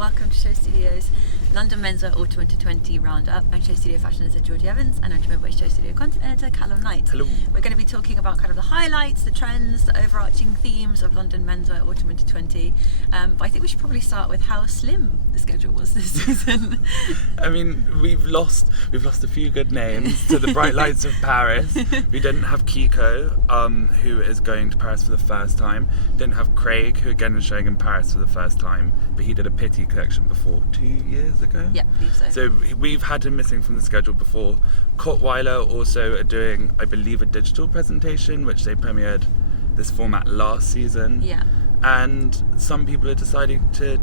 welcome to SHOWstudio's London Menswear Autumn 2020 Roundup. I'm SHOWstudio Fashion Editor Georgina and I'm joined by SHOWstudio Content Editor Calum. Hello. We're going to be talking about kind of the highlights, the trends, the overarching themes of London Menswear Autumn 2020. But I think we should probably start with how slim the schedule was this season. I mean, we've lost a few good names to the bright lights of Paris. We didn't have Kiko, who is going to Paris for the first time. Didn't have Craig, who again is showing in Paris for the first time, but he did a Pity collection before 2 years ago. Yeah, I believe so. So we've had him missing from the schedule before. Kottweiler also are doing, I believe, a digital presentation, which they premiered this format last season. Yeah. And some people are deciding to...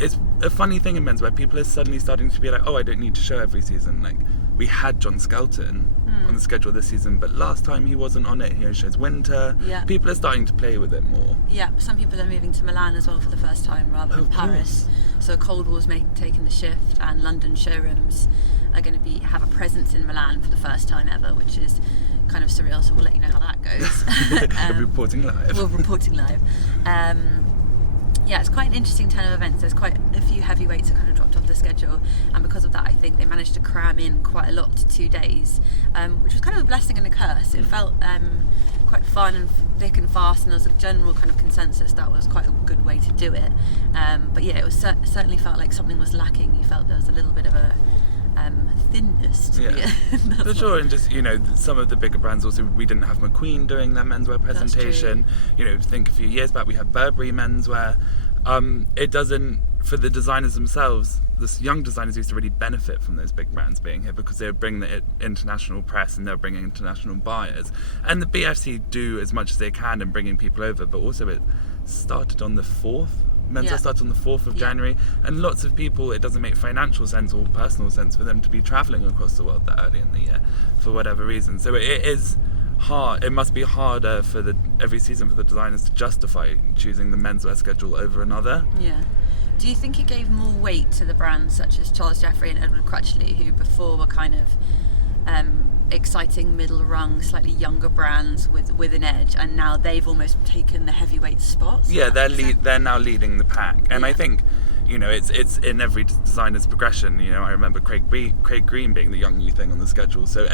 It's a funny thing in menswear. People are suddenly starting to be like, oh, I don't need to show every season. Like, we had John Skelton on the schedule this season, but last time he wasn't on it. He only shows winter. Yeah. People are starting to play with it more. Yeah, some people are moving to Milan as well for the first time rather than Paris. So Cold War's taking the shift, and London showrooms are going to have a presence in Milan for the first time ever, which is kind of surreal. So we'll let you know how that goes. We're reporting live. We're reporting live. Yeah, it's quite an interesting turn of events. There's quite a few heavyweights that kind of dropped off the schedule, and because of that I think they managed to cram in quite a lot to 2 days, which was kind of a blessing and a curse. It felt quite fun and thick and fast, and there was a general kind of consensus that was quite a good way to do it. But yeah, it was certainly felt like something was lacking. You felt there was a little bit of a thinness to it. For sure, and just, you know, some of the bigger brands also, we didn't have McQueen doing their menswear presentation. You know, think a few years back we had Burberry menswear. It doesn't, for the designers themselves, the young designers used to really benefit from those big brands being here because they would bring the international press and they're bringing international buyers. And the BFC do as much as they can in bringing people over, but also it started on the 4th. Menswear starts on the 4th of January, and lots of people, it doesn't make financial sense or personal sense for them to be travelling across the world that early in the year for whatever reason. So it is hard. It must be harder for every season for the designers to justify choosing the menswear schedule over another. Yeah. Do you think it gave more weight to the brands such as Charles Jeffrey and Edward Crutchley, who before were kind of exciting middle rung, slightly younger brands with an edge, and now they've almost taken the heavyweight spots? Yeah, they're now leading the pack, and I think, you know, it's in every designer's progression. You know, I remember Craig Green being the young new thing on the schedule. So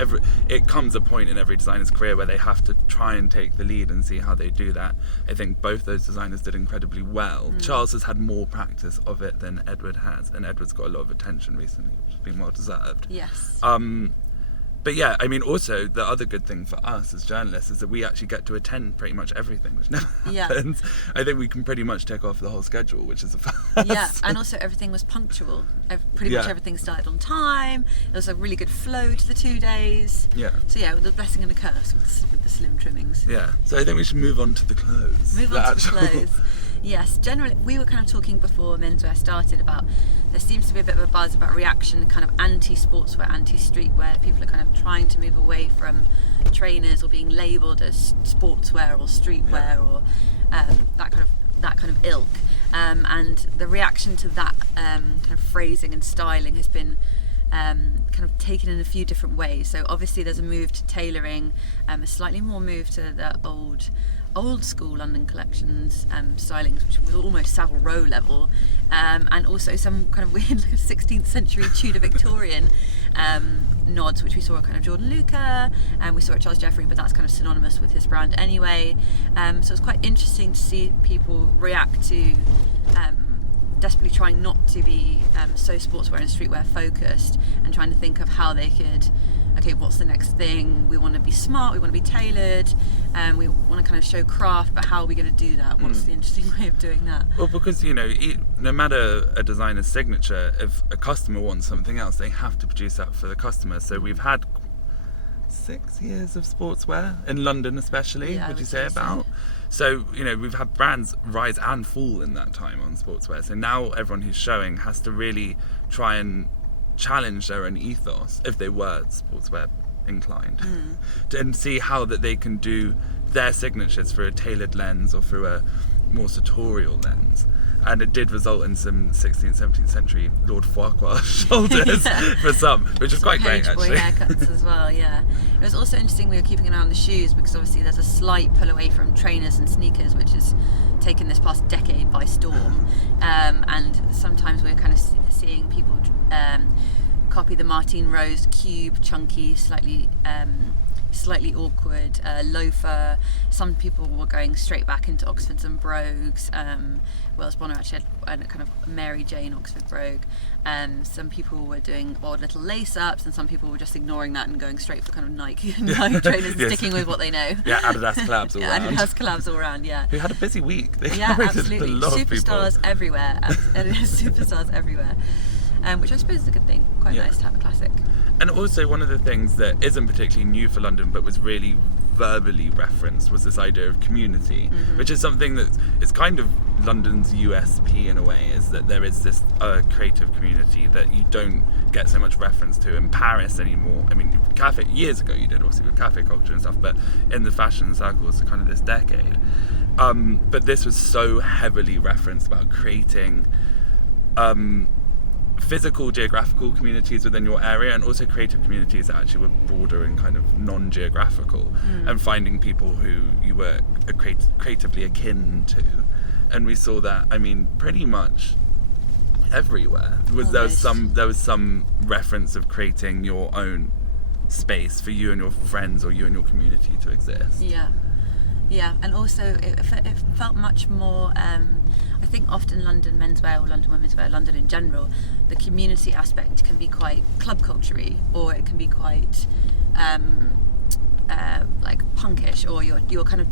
it comes a point in every designer's career where they have to try and take the lead and see how they do that. I think both those designers did incredibly well. Charles has had more practice of it than Edward has, and Edward's got a lot of attention recently, which has been well deserved. Yes. But yeah, I mean, also the other good thing for us as journalists is that we actually get to attend pretty much everything, which never happens. I think we can pretty much take off the whole schedule, which is a first. Yeah, and also everything was punctual. Pretty much everything started on time. There was a really good flow to the 2 days. Yeah. So yeah, with the blessing and the curse with the slim trimmings. Yeah. So I think we should move on to the clothes. Move on to the clothes. Yes, generally, we were kind of talking before menswear started about there seems to be a bit of a buzz about reaction, kind of anti-sportswear, anti-streetwear. People are kind of trying to move away from trainers or being labelled as sportswear or streetwear or that kind of ilk. And the reaction to that kind of phrasing and styling has been kind of taken in a few different ways. So obviously there's a move to tailoring, a slightly more move to the old school London collections stylings, which was almost Savile Row level, and also some kind of weird like 16th century Tudor Victorian nods, which we saw at kind of Jordan Luca, and we saw at Charles Jeffrey, but that's kind of synonymous with his brand anyway. So it's quite interesting to see people react to desperately trying not to be so sportswear and streetwear focused, and trying to think of how they could, okay, what's the next thing? We want to be smart, we want to be tailored, and we want to kind of show craft, but how are we going to do that? What's the interesting way of doing that? Well, because, you know, no matter a designer's signature, if a customer wants something else, they have to produce that for the customer. So we've had 6 years of sportswear in London especially, would you say about? So, you know, we've had brands rise and fall in that time on sportswear. So now everyone who's showing has to really try and challenge their own ethos, if they were sportswear inclined, and see how that they can do their signatures through a tailored lens or through a more sartorial lens. And it did result in some 16th, 17th century Lord Farquhar shoulders for some, which is quite great actually. Haircuts as well, yeah. It was also interesting we were keeping an eye on the shoes, because obviously there's a slight pull away from trainers and sneakers, which has taken this past decade by storm, and sometimes we're kind of seeing people copy the Martine Rose cube, chunky, slightly awkward loafer. Some people were going straight back into Oxfords and brogues. Wells Bonner actually had a kind of Mary Jane Oxford brogue. Some people were doing odd little lace-ups, and some people were just ignoring that and going straight for kind of Nike trainers and sticking with what they know. Yeah, Adidas collabs all around. Adidas collabs all around, yeah. Who had a busy week. Yeah, absolutely. Superstars everywhere. Superstars everywhere. Which I suppose is a good thing. Quite nice to have a classic. And also one of the things that isn't particularly new for London but was really verbally referenced was this idea of community, which is something that is kind of London's USP in a way, is that there is this creative community that you don't get so much reference to in Paris anymore. I mean, cafe years ago you did, obviously, with cafe culture and stuff, but in the fashion circles kind of this decade. But this was so heavily referenced about creating physical geographical communities within your area, and also creative communities that actually were broader and kind of non-geographical, and finding people who you were creatively akin to. And we saw that, I mean, pretty much everywhere. There was some reference of creating your own space for you and your friends or you and your community to exist. Yeah, and also it felt much more, I think often London menswear or London women's wear, London in general, the community aspect can be quite club culture-y, or it can be quite like punkish, or you're kind of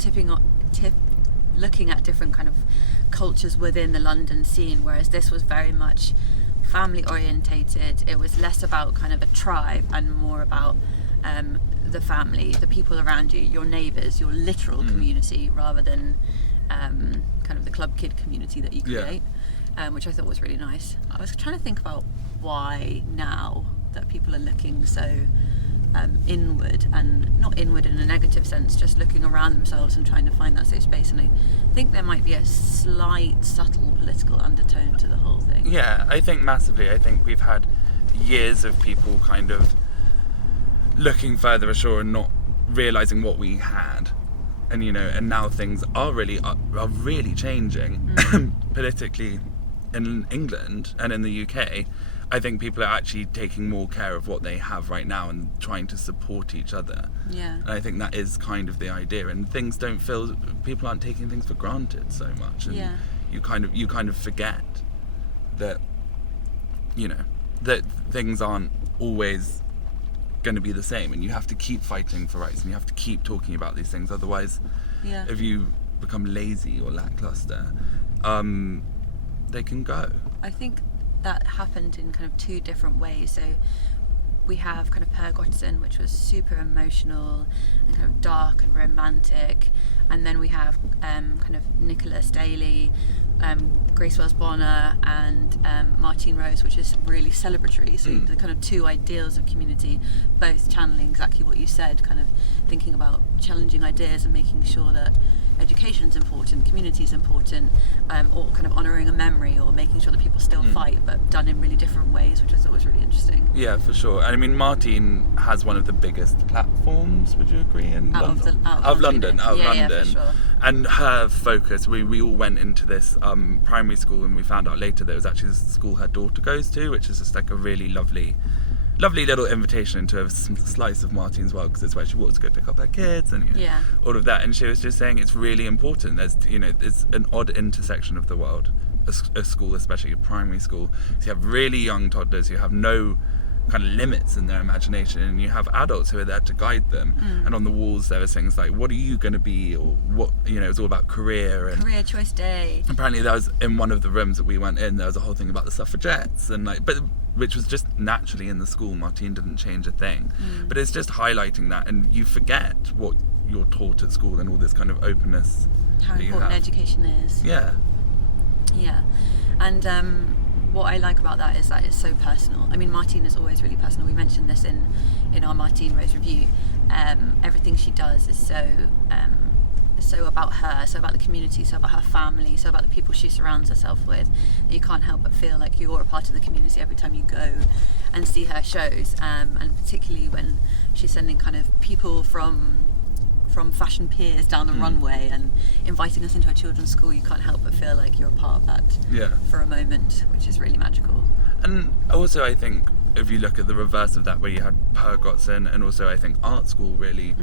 looking at different kind of cultures within the London scene, whereas this was very much family orientated. It was less about kind of a tribe and more about the family, the people around you, your neighbours, your literal community, rather than kind of the club kid community that you create, which I thought was really nice. I was trying to think about why now that people are looking so inward, and not inward in a negative sense, just looking around themselves and trying to find that safe space. And I think there might be a slight, subtle political undertone to the whole thing. Yeah, I think massively. I think we've had years of people kind of looking further ashore and not realising what we had. And and now things are really changing politically in England and in the UK. I think people are actually taking more care of what they have right now and trying to support each other. Yeah. And I think that is kind of the idea. And people aren't taking things for granted so much. And you kind of forget that that things aren't always going to be the same, and you have to keep fighting for rights, and you have to keep talking about these things. Otherwise, if you become lazy or lackluster, they can go. I think that happened in kind of two different ways. So we have kind of Götesson, which was super emotional and kind of dark and romantic, and then we have kind of Nicholas Daly, Grace Wells Bonner, and Martine Rose, which is really celebratory. So the kind of two ideals of community, both channeling exactly what you said, kind of thinking about challenging ideas and making sure that education's important, community's important, or kind of honouring a memory, or making sure that people still fight, but done in really different ways, which I thought was really interesting. Yeah, for sure. And I mean, Martine has one of the biggest platforms, would you agree, in London? Out of London. Yeah, for sure. And her focus, we all went into this primary school, and we found out later that it was actually the school her daughter goes to, which is just like a really lovely little invitation into a slice of Martine's world, because it's where she walks to go pick up her kids and all of that. And she was just saying it's really important. There's it's an odd intersection of the world, a school, especially a primary school. So you have really young toddlers who have no kind of limits in their imagination, and you have adults who are there to guide them. And on the walls there was things like, what are you going to be, or what, it was all about career choice day. Apparently there was, in one of the rooms that we went in, there was a whole thing about the suffragettes, and which was just naturally in the school. Martine didn't change a thing. But it's just highlighting that, and you forget what you're taught at school and all this kind of openness. How important education is. Yeah. And what I like about that is that it's so personal. I mean, Martine is always really personal. We mentioned this in our Martine Rose review. Everything she does is so about her, so about the community, so about her family, so about the people she surrounds herself with. You can't help but feel like you're a part of the community every time you go and see her shows, and particularly when she's sending kind of people from from fashion peers down the runway and inviting us into a children's school, you can't help but feel like you're a part of that for a moment, which is really magical. And also I think if you look at the reverse of that, where you had Götesson, and also I think art school really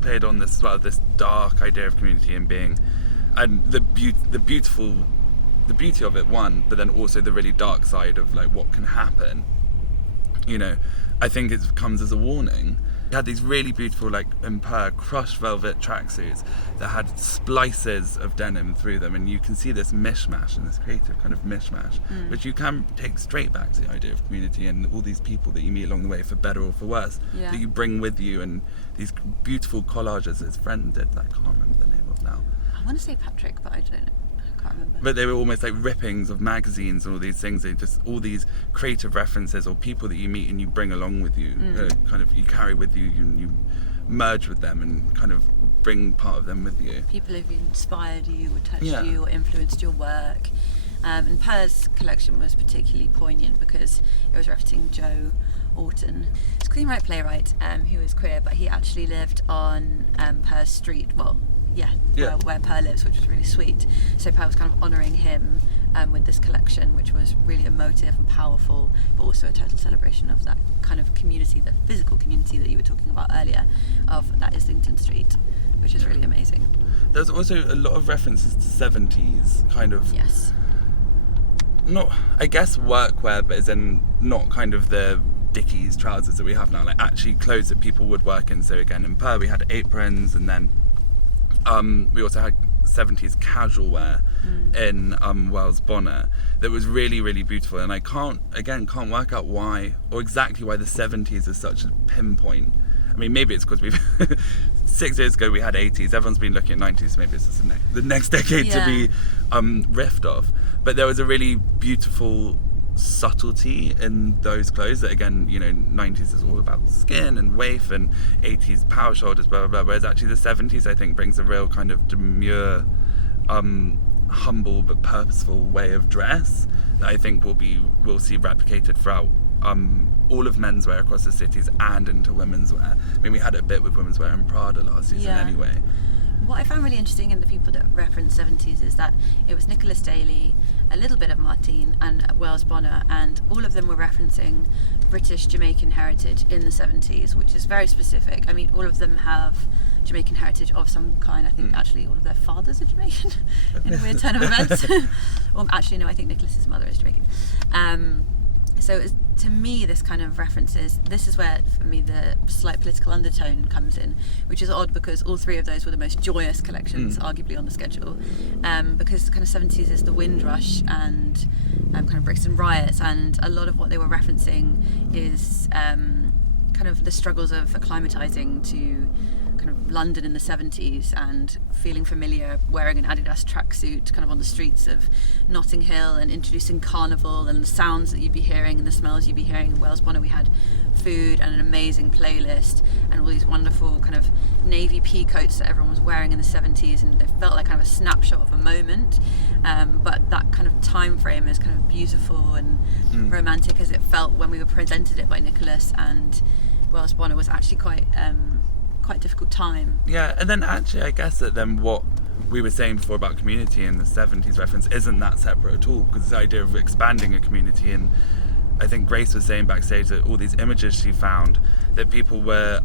played on this as well, this dark idea of community and being, and the beauty of it, one, but then also the really dark side of like what can happen. You know, I think it comes as a warning. You had these really beautiful, like, crushed velvet tracksuits that had splices of denim through them, and you can see this mishmash and this creative kind of mishmash, which you can take straight back to the idea of community and all these people that you meet along the way, for better or for worse, that you bring with you, and these beautiful collages. His friend did that, I can't remember the name of now. I want to say Patrick, but I don't know. Can't remember. But they were almost like rippings of magazines and all these things. They just all these creative references or people that you meet and you bring along with you, kind of you carry with you, you merge with them and kind of bring part of them with you. People who've inspired you or touched you or influenced your work. And Per's collection was particularly poignant because it was referencing Joe Orton, screenwriter playwright who was queer, but he actually lived on Per's street. Where Per lives, which was really sweet. So Per was kind of honouring him with this collection, which was really emotive and powerful, but also a total celebration of that kind of community, that physical community that you were talking about earlier, of that Islington Street, which is really amazing. There's also a lot of references to 70s kind of. Yes. Not, I guess, workwear, but as in not kind of the Dickies trousers that we have now, like actually clothes that people would work in. So again, in Per we had aprons, and then we also had 70s casual wear in Wells Bonnet that was really, really beautiful. And I can't work out why, or exactly why the 70s is such a pinpoint. I mean, maybe it's because we've 6 years ago we had 80s, everyone's been looking at 90s, maybe it's just the next decade to be riffed off. But there was a really beautiful subtlety in those clothes that, again, 90s is all about skin and waif, and 80s power shoulders, blah blah blah, whereas actually the 70s I think brings a real kind of demure, humble but purposeful way of dress that I think we'll see replicated throughout all of menswear across the cities and into women's wear. I mean, we had a bit with women's wear in Prada last season anyway. What I found really interesting in the people that reference 70s is that it was Nicholas Daly, a little bit of Martine, and Wells Bonnet, and all of them were referencing British Jamaican heritage in the 70s, which is very specific. I mean, all of them have Jamaican heritage of some kind. I think actually all of their fathers are Jamaican in a weird turn of events. Or actually, no, I think Nicholas's mother is Jamaican. So it was, to me, this kind of references, this is where, for me, the slight political undertone comes in, which is odd because all three of those were the most joyous collections, arguably, on the schedule. Because kind of 70s is the Windrush and kind of Brixton riots, and a lot of what they were referencing is kind of the struggles of acclimatising to kind of London in the 70s and feeling familiar wearing an Adidas tracksuit kind of on the streets of Notting Hill, and introducing carnival and the sounds that you'd be hearing and the smells you'd be hearing. In Wells Bonnet we had food and an amazing playlist and all these wonderful kind of navy pea coats that everyone was wearing in the 70s, and they felt like kind of a snapshot of a moment, but that kind of time frame is kind of beautiful and romantic as it felt when we were presented it by Nicholas. And Wells Bonnet was actually quite difficult time. Yeah, and then actually I guess that then what we were saying before about community and the 70s reference isn't that separate at all, because the idea of expanding a community, and I think Grace was saying backstage that all these images she found that people were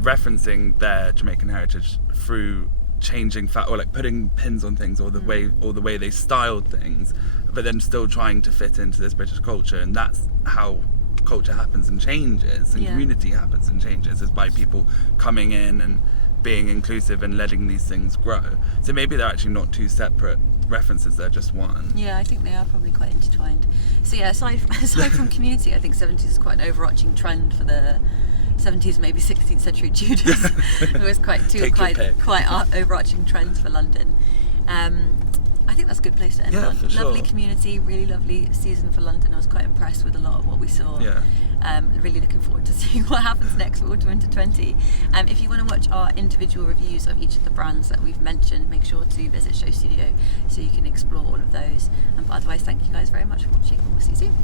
referencing their Jamaican heritage through changing or like putting pins on things, or the way they styled things, but then still trying to fit into this British culture. And that's how culture happens and changes, and community happens and changes, is by people coming in and being inclusive and letting these things grow. So maybe they're actually not two separate references, they're just one. Yeah, I think they are probably quite intertwined. So yeah, aside from community, I think 70s is quite an overarching trend for the 70s, maybe 16th century Tudors. It was quite overarching trends for London. I think that's a good place to end on. Lovely community, really lovely season for London. I was quite impressed with a lot of what we saw. Really looking forward to seeing what happens next for autumn winter 20. If you want to watch our individual reviews of each of the brands that we've mentioned, make sure to visit SHOWstudio so you can explore all of those. But otherwise, thank you guys very much for watching, and we'll see you soon.